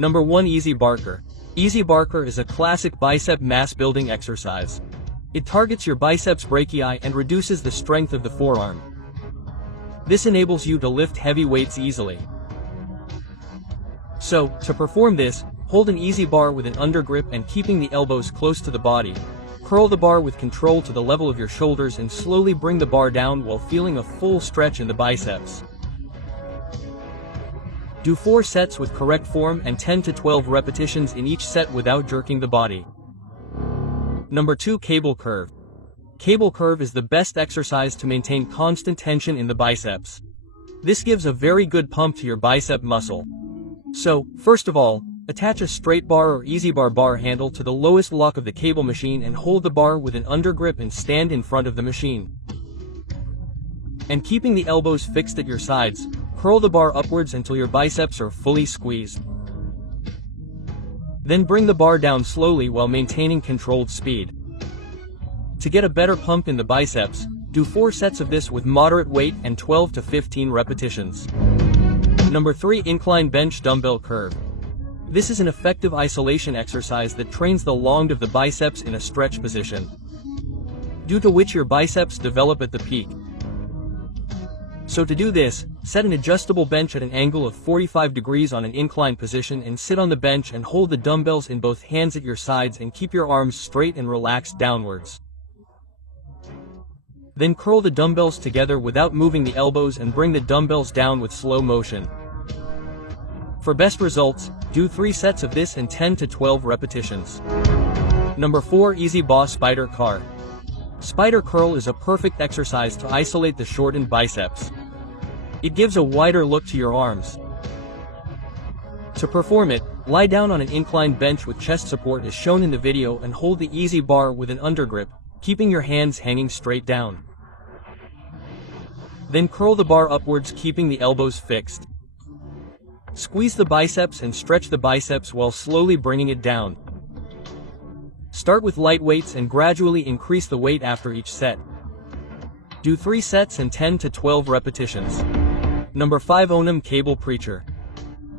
Number 1. Easy Barker. Easy Barker is a classic bicep mass building exercise. It targets your biceps brachii and reduces the strength of the forearm. This enables you to lift heavy weights easily. So, to perform this, hold an easy bar with an undergrip and keeping the elbows close to the body. Curl the bar with control to the level of your shoulders and slowly bring the bar down while feeling a full stretch in the biceps. Do 4 sets with correct form and 10 to 12 repetitions in each set without jerking the body. Number 2. Cable curve. Cable curve is the best exercise to maintain constant tension in the biceps. This gives a very good pump to your bicep muscle. So, first of all, attach a straight bar or easy bar handle to the lowest lock of the cable machine and hold the bar with an undergrip and stand in front of the machine. And keeping the elbows fixed at your sides, curl the bar upwards until your biceps are fully squeezed. Then bring the bar down slowly while maintaining controlled speed. To get a better pump in the biceps, do 4 sets of this with moderate weight and 12 to 15 repetitions. Number 3. Incline bench dumbbell curve. This is an effective isolation exercise that trains the long of the biceps in a stretch position, due to which your biceps develop at the peak. So to do this, set an adjustable bench at an angle of 45 degrees on an incline position and sit on the bench and hold the dumbbells in both hands at your sides and keep your arms straight and relaxed downwards. Then curl the dumbbells together without moving the elbows and bring the dumbbells down with slow motion. For best results, do 3 sets of this and 10 to 12 repetitions. Number 4. Easy bar spider curl. Spider curl is a perfect exercise to isolate the shortened biceps. It gives a wider look to your arms. To perform it, lie down on an inclined bench with chest support as shown in the video and hold the easy bar with an undergrip, keeping your hands hanging straight down. Then curl the bar upwards, keeping the elbows fixed. Squeeze the biceps and stretch the biceps while slowly bringing it down. Start with light weights and gradually increase the weight after each set. Do 3 sets and 10 to 12 repetitions. Number 5. Onum cable preacher.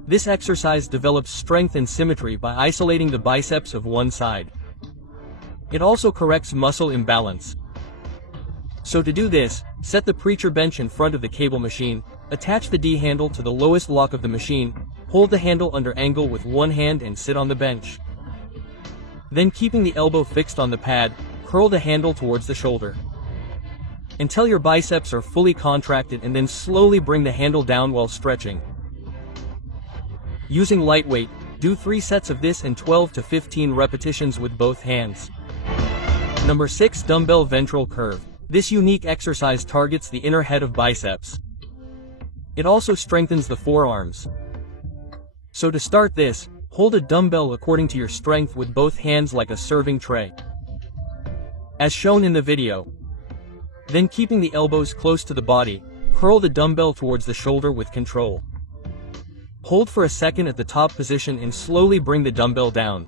This exercise develops strength and symmetry by isolating the biceps of one side. It also corrects muscle imbalance. So to do this, set the preacher bench in front of the cable machine, attach the D handle to the lowest lock of the machine, hold the handle under angle with one hand and sit on the bench. Then keeping the elbow fixed on the pad, curl the handle towards the shoulder, until your biceps are fully contracted, and then slowly bring the handle down while stretching. Using light weight, do 3 sets of this and 12 to 15 repetitions with both hands. Number 6. Dumbbell ventral curve. This unique exercise targets the inner head of biceps. It also strengthens the forearms. So to start this, hold a dumbbell according to your strength with both hands like a serving tray, as shown in the video. Then keeping the elbows close to the body, curl the dumbbell towards the shoulder with control. Hold for a second at the top position and slowly bring the dumbbell down.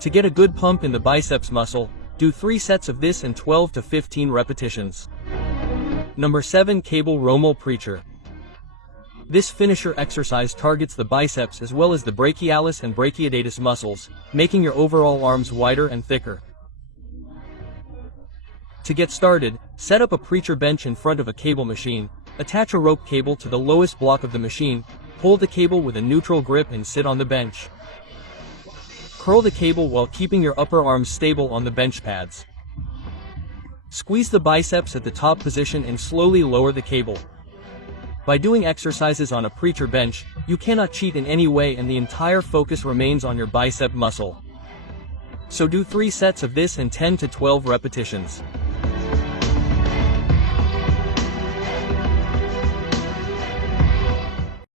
To get a good pump in the biceps muscle, do 3 sets of this and 12 to 15 repetitions. Number 7. Cable romal preacher. This finisher exercise targets the biceps as well as the brachialis and brachiodatus muscles, making your overall arms wider and thicker. To get started, set up a preacher bench in front of a cable machine, attach a rope cable to the lowest block of the machine, hold the cable with a neutral grip and sit on the bench. Curl the cable while keeping your upper arms stable on the bench pads. Squeeze the biceps at the top position and slowly lower the cable. By doing exercises on a preacher bench, you cannot cheat in any way and the entire focus remains on your bicep muscle. So do 3 sets of this and 10 to 12 repetitions.